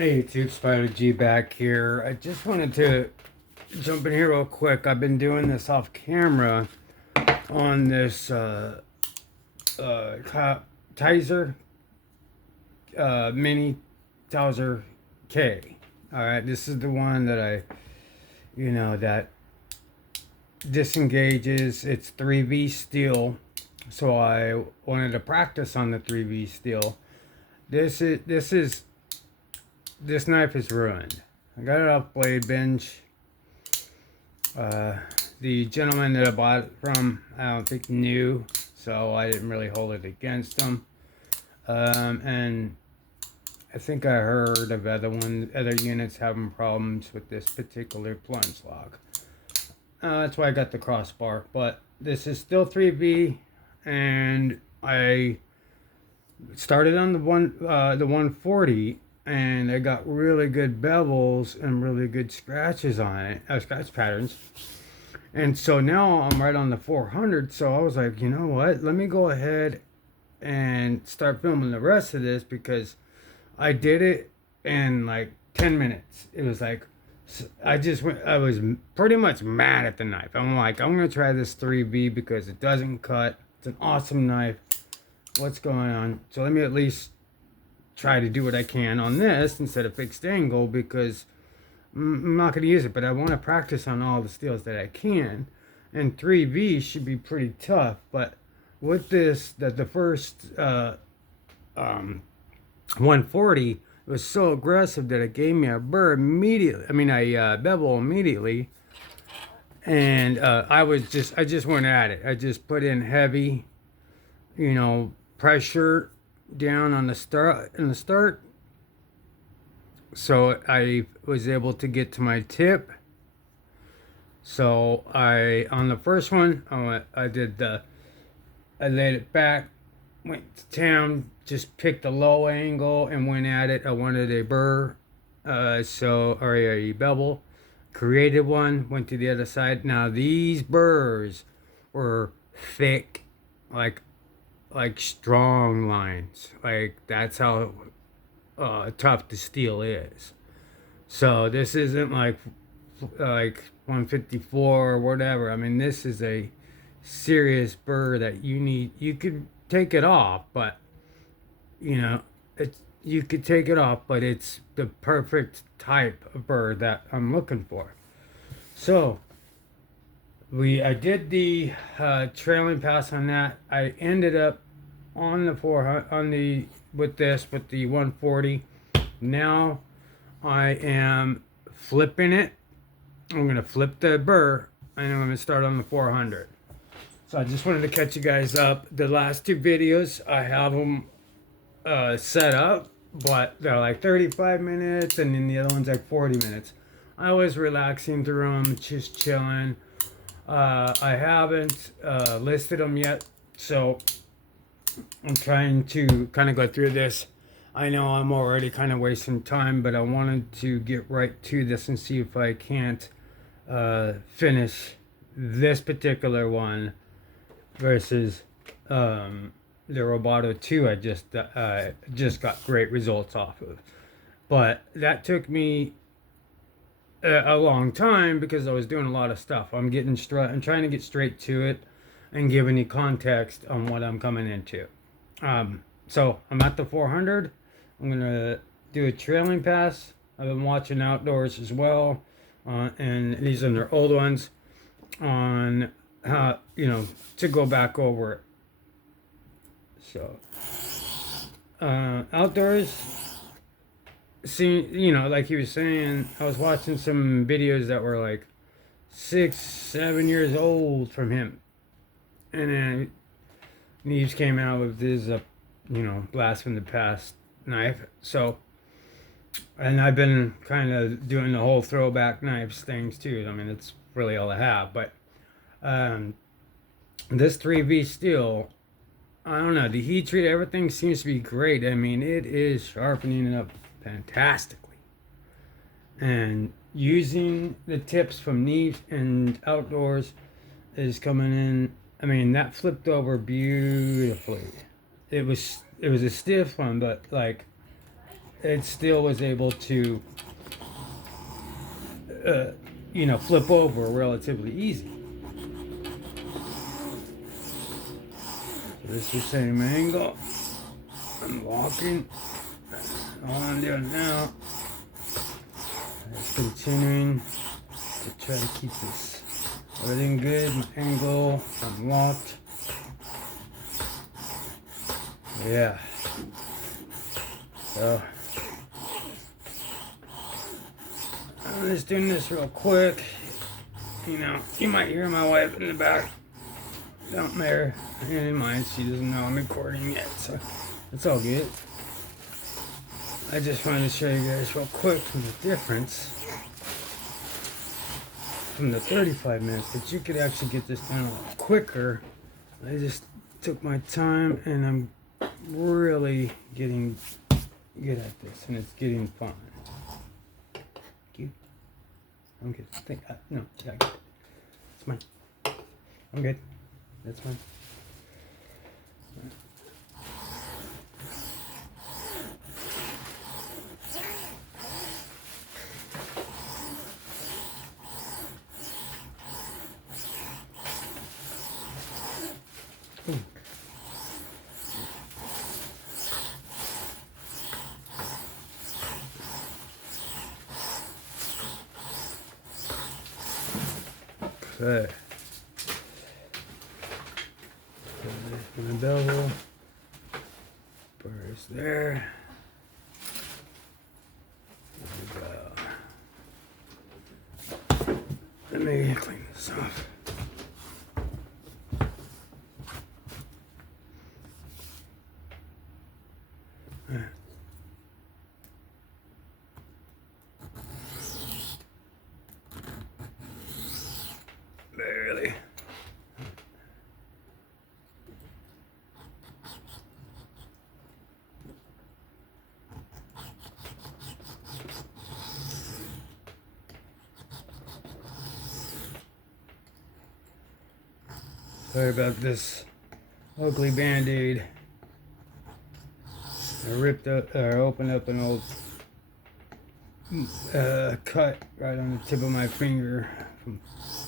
Hey YouTube, Spider G back here. I just wanted to jump in here real quick. I've been doing this off camera on this Kizer mini Towser K. Alright, this is the one that that disengages. It's 3V steel. So I wanted to practice on the 3V steel. This knife is ruined. I got it off Blade Binge. The gentleman that I bought it from, I don't think knew, so I didn't really hold it against him. And I think I heard of other units having problems with this particular plunge lock. That's why I got the crossbar. But this is still 3V, and I started on the 140. And I got really good bevels and really good scratches on it, scratch patterns. And so now I'm right on the 400. So I was like, you know what? Let me go ahead and start filming the rest of this, because I did it in like 10 minutes. It was like, I was pretty much mad at the knife. I'm like, I'm going to try this 3V because it doesn't cut. It's an awesome knife. What's going on? So let me at least try to do what I can on this instead of fixed angle, because I'm not going to use it, but I want to practice on all the steels that I can. And 3V should be pretty tough, but with this, the first 140 was so aggressive that it gave me a burr immediately. I mean, a bevel immediately, and I just went at it. I just put in heavy, pressure down on the start, so I was able to get to my tip. So on the first one, I laid it back, went to town, just picked a low angle and went at it. I wanted a burr, or a bevel, created one, went to the other side. Now these burrs were thick, like strong lines. Like, that's how tough the steel is. So this isn't like 154 or whatever. I mean, this is a serious burr that you could take it off, but you could take it off, but it's the perfect type of burr that I'm looking for. So I did the trailing pass on that. I ended up on the 400 with the 140. Now I am flipping it. I'm gonna flip the burr, and I'm gonna start on the 400. So I just wanted to catch you guys up. The last two videos, I have them set up, but they're like 35 minutes, and then the other one's like 40 minutes. I was relaxing through them, just chilling. I haven't listed them yet, so I'm trying to kind of go through this. I know I'm already kind of wasting time, but I wanted to get right to this and see if I can't finish this particular one versus the Roboto 2 I just got great results off of. But that took me a long time because I was doing a lot of stuff. I'm trying to get straight to it and giving you context on what I'm coming into. So I'm at the 400. I'm gonna do a trailing pass. I've been watching outdoors as well, and these are their old ones on how to go back over it. So outdoors. See, like he was saying, I was watching some videos that were like 6-7 years old from him, and then Neves came out with his blast from the past knife. So, and I've been kind of doing the whole throwback knives things too. I mean, it's really all I have. But this 3V steel, I don't know, the heat treat, everything seems to be great. I mean, it is sharpening it up fantastically, and using the tips from Neves and outdoors is coming in. I mean, that flipped over beautifully. It was a stiff one, but like it still was able to, you know, flip over relatively easy. So this is the same angle. I'm walking. All I'm doing now is continuing to try to keep this everything good. My angle, I'm locked. Yeah. So I'm just doing this real quick. You know, you might hear my wife in the back. Don't matter. I didn't mind. She doesn't know I'm recording yet, so it's all good. I just wanted to show you guys real quick from the difference from the 35 minutes that you could actually get this done a lot quicker. I just took my time and I'm really getting good at this, and it's getting fun. Cute. I'm good. No, yeah, it's mine. I'm good. That's fine. Okay. Gonna double. Burrs there. There we go. Let me clean this off. Alright. Barely. Sorry about this ugly band-aid. I ripped up or opened up an old cut right on the tip of my finger from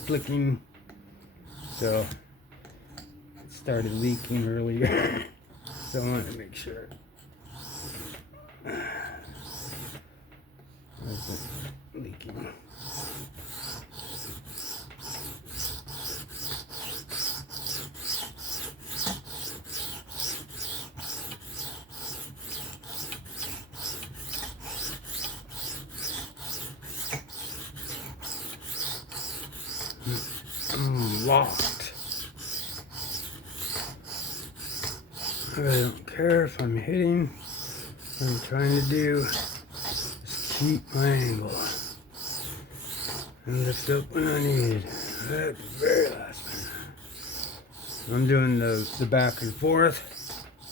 flicking, so it started leaking earlier. So I wanted to make sure it wasn't leaking. I'm locked. I really don't care if I'm hitting. What I'm trying to do is keep my angle and lift up when I need. At the very last minute. I'm doing the back and forth,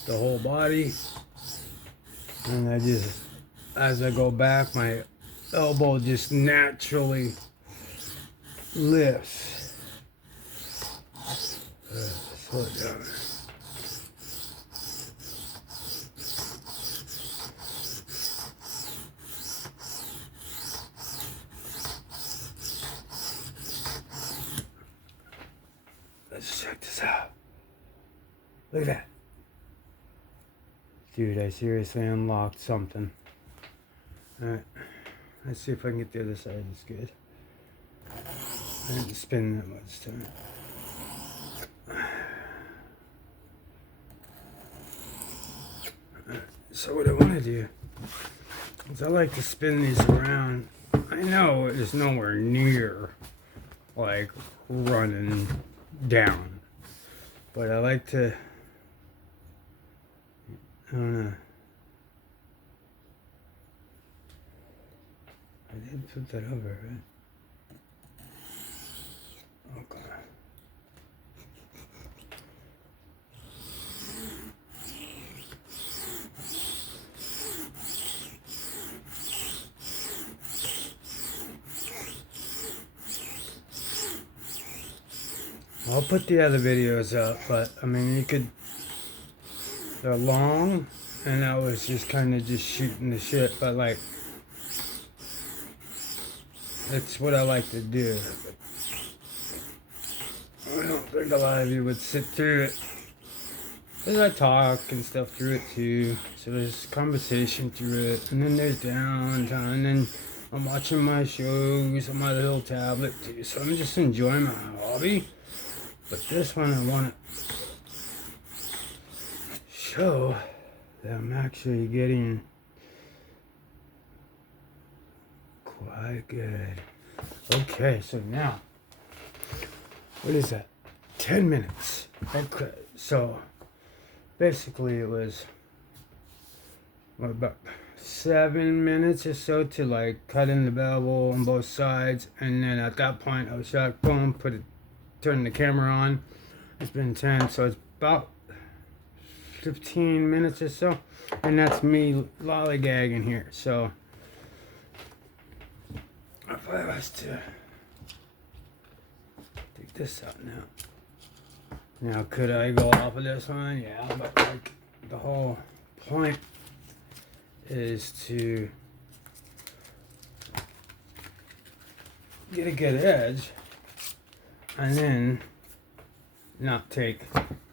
the whole body, and I just, as I go back, my elbow just naturally lifts. Slow it down. Let's check this out. Look at that. Dude, I seriously unlocked something. Alright. Let's see if I can get the other side. That's good. I didn't spin that much time. So what I want to do is I like to spin these around. I know it's nowhere near like running down, but I like to, I don't know. I did put that over, right? Okay. I'll put the other videos up, but I mean, they're long, and I was just kind of just shooting the shit, but like, it's what I like to do. I don't think a lot of you would sit through it. Because I talk and stuff through it too. So there's conversation through it. And then there's downtime. And then I'm watching my shows on my little tablet too. So I'm just enjoying my hobby. But this one I want to show that I'm actually getting quite good. Okay, so now, what is that? 10 minutes. Okay, so basically it was, what, about 7 minutes or so to like cut in the bevel on both sides. And then at that point I was like, boom, turn the camera on. It's been 10, so it's about 15 minutes or so. And that's me lollygagging here. So if I was to take this out now, could I go off of this one? Yeah, but like the whole point is to get a good edge and then not take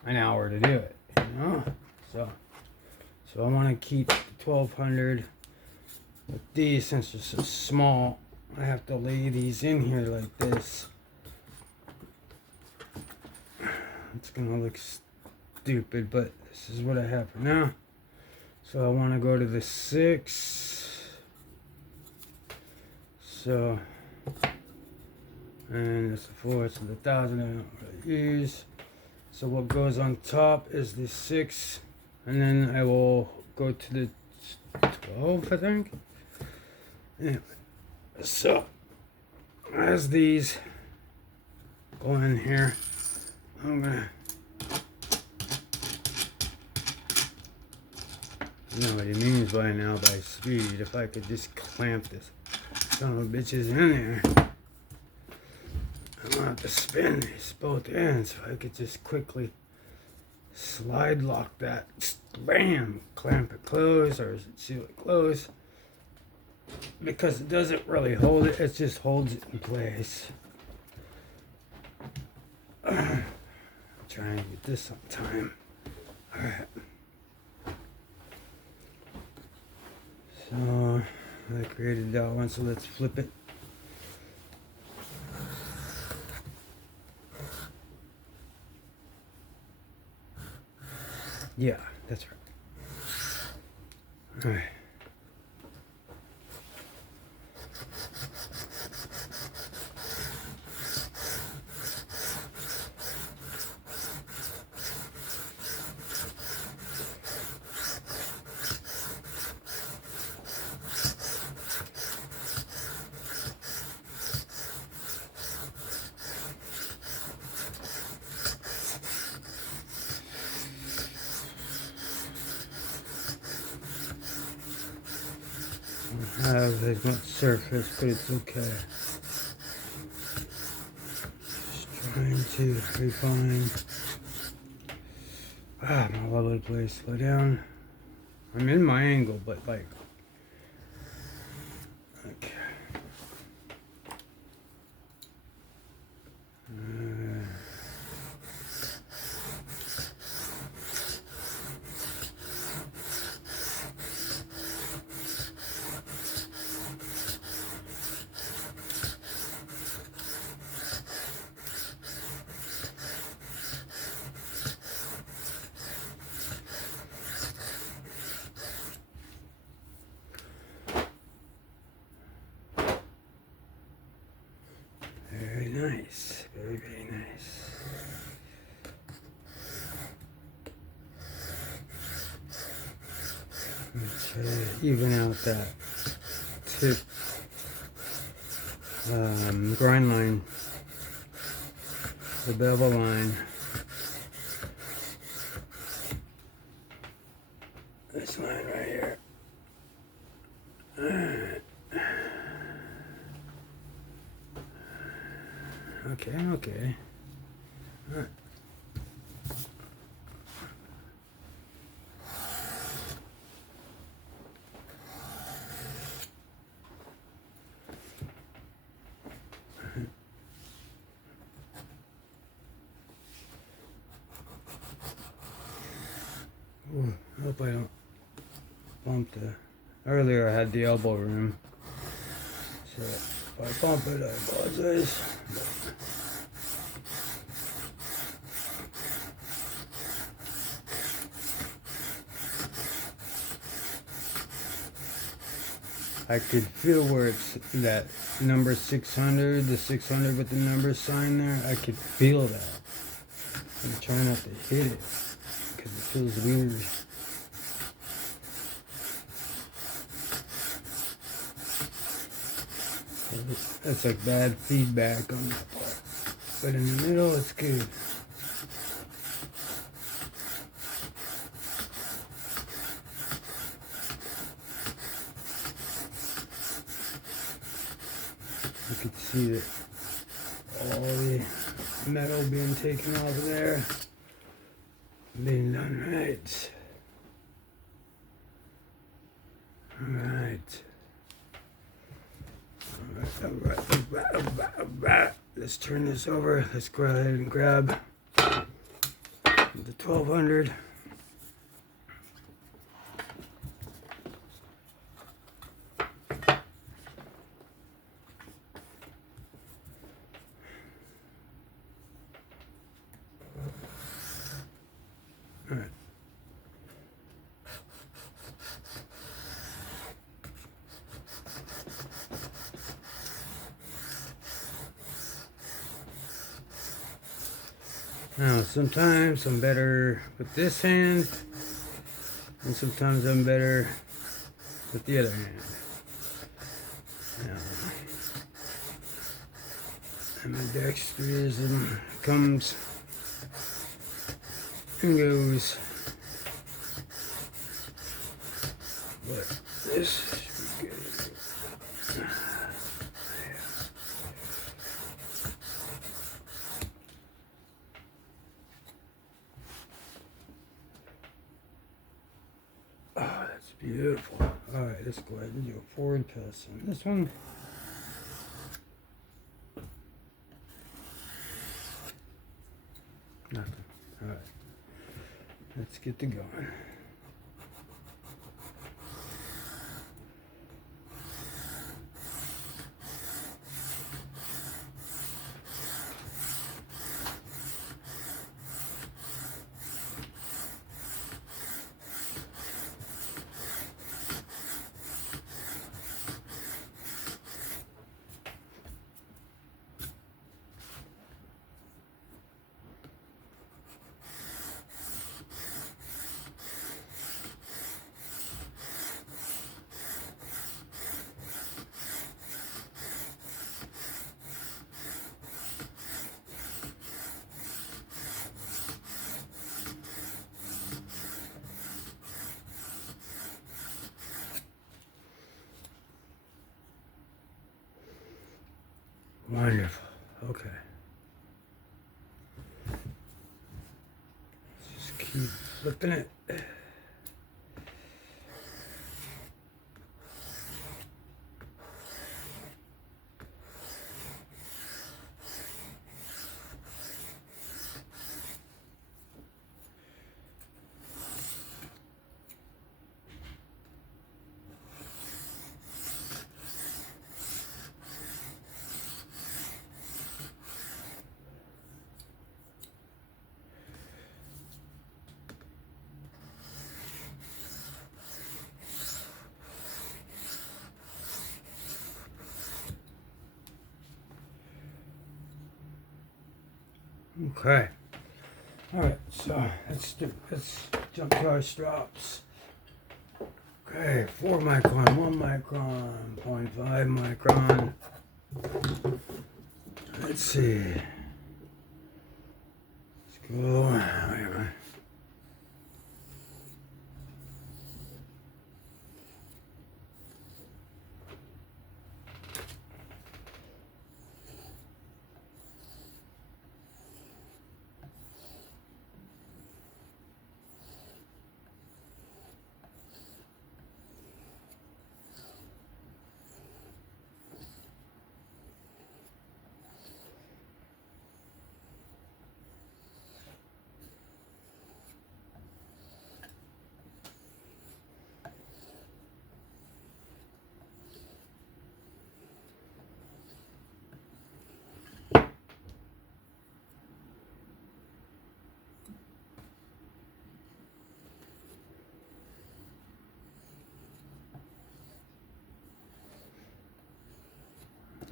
an hour to do it, you know? So I want to keep the 1200 with these. Since they're so small, I have to lay these in here like this. It's gonna look stupid, but this is what I have for now. So I want to go to the 6. So, and it's the 4, so the 1000 I don't really use. So what goes on top is the 6, and then I will go to the 12, I think. Anyway, so as these go in here, I'm gonna, you know what he means by now by speed. If I could just clamp this son of a bitches in there, I don't have to spin these both ends. If I could just quickly slide lock that, bam, clamp it close or seal it close, because it doesn't really hold it, it just holds it in place. Try and get this on time. Alright. So I created that one, so let's flip it. Yeah, that's right. Alright. Have as much surface, but it's okay. Just trying to refine. I'm all over the place. Slow down. I'm in my angle, but like, okay. Very nice. Very, very nice. Let's even out that tip grind line, the bevel line. This line right here. Okay. All right. hope I don't bump the... Earlier I had the elbow room. So if I bump it, I apologize. I could feel where it's that number 600, the 600 with the number sign there. I could feel that. I'm trying not to hit it because it feels weird. That's like bad feedback on that part. But in the middle, it's good. You can see that all the metal being taken off of there, being done right. Alright. Alright. Let's turn this over. Let's go ahead and grab the 1200. Alright. Now, sometimes I'm better with this hand, and sometimes I'm better with the other hand. Now, ambidextroism comes and goes, but this should be good. Oh, that's beautiful. All right, let's go ahead and do a forward pass on this one. Nothing. All right, let's get to going. Wonderful. Okay. Let's just keep flipping it. Okay. All right. So let's jump to our straps. Okay. 4 micron, 1 micron, 0.5 micron. Let's see. Let's go. Wait a minute.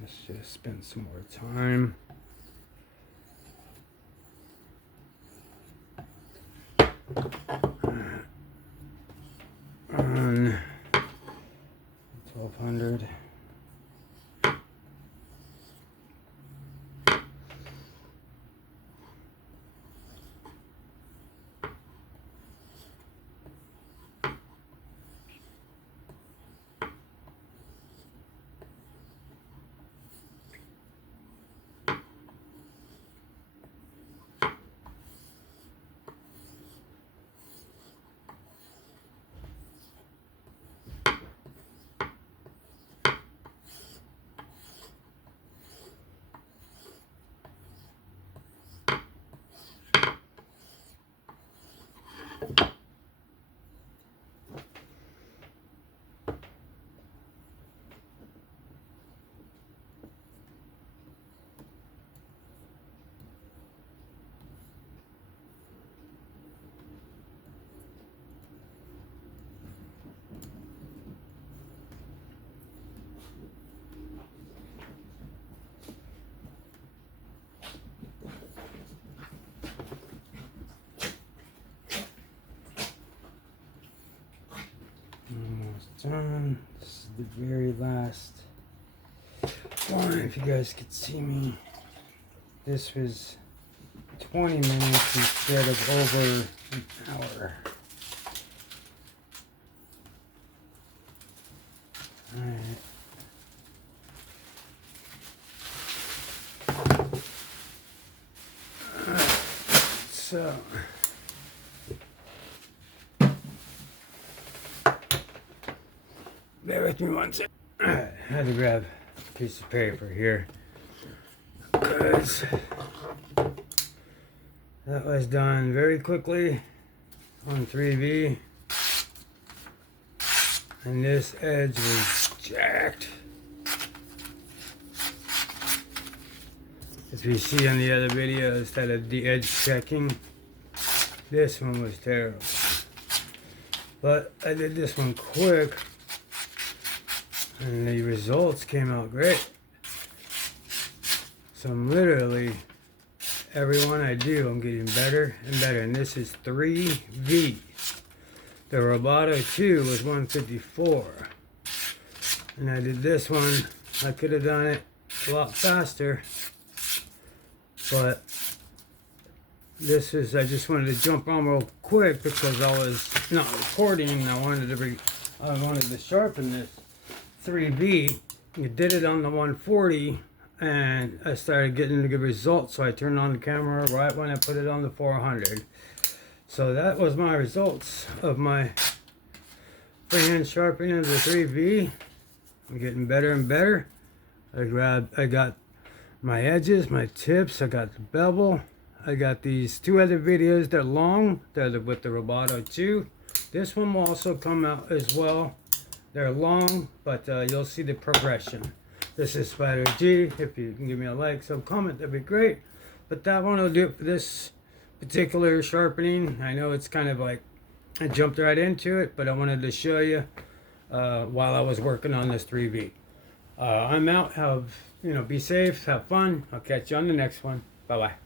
Let's just spend some more time. On 1200. Almost done. This is the very last one. If you guys could see me, this was 20 minutes instead of over an hour. Alright. So bear with me one second. Alright, I had to grab a piece of paper here because that was done very quickly on 3V, and this edge was jacked. As we see on the other videos that of the edge checking, this one was terrible. But I did this one quick, and the results came out great. So I'm literally, every one I do, I'm getting better and better. And this is 3V. The Roboto 2 was 154. And I did this one, I could have done it a lot faster. But this is, I just wanted to jump on real quick because I was not recording and I wanted to sharpen this 3V. I did it on the 140 and I started getting the good results, so I turned on the camera right when I put it on the 400. So that was my results of my freehand sharpening of the 3V. I'm getting better and better. I got my edges, my tips, I got the bevel. I got these two other videos, they're long, they're with the Roboto 2. This one will also come out as well. They're long, but you'll see the progression. This is Spider G. If you can give me a like, some comment, that'd be great. But that one will do it for this particular sharpening. I know it's kind of like, I jumped right into it, but I wanted to show you while I was working on this 3V. I'm out. Be safe, have fun. I'll catch you on the next one. Bye-bye.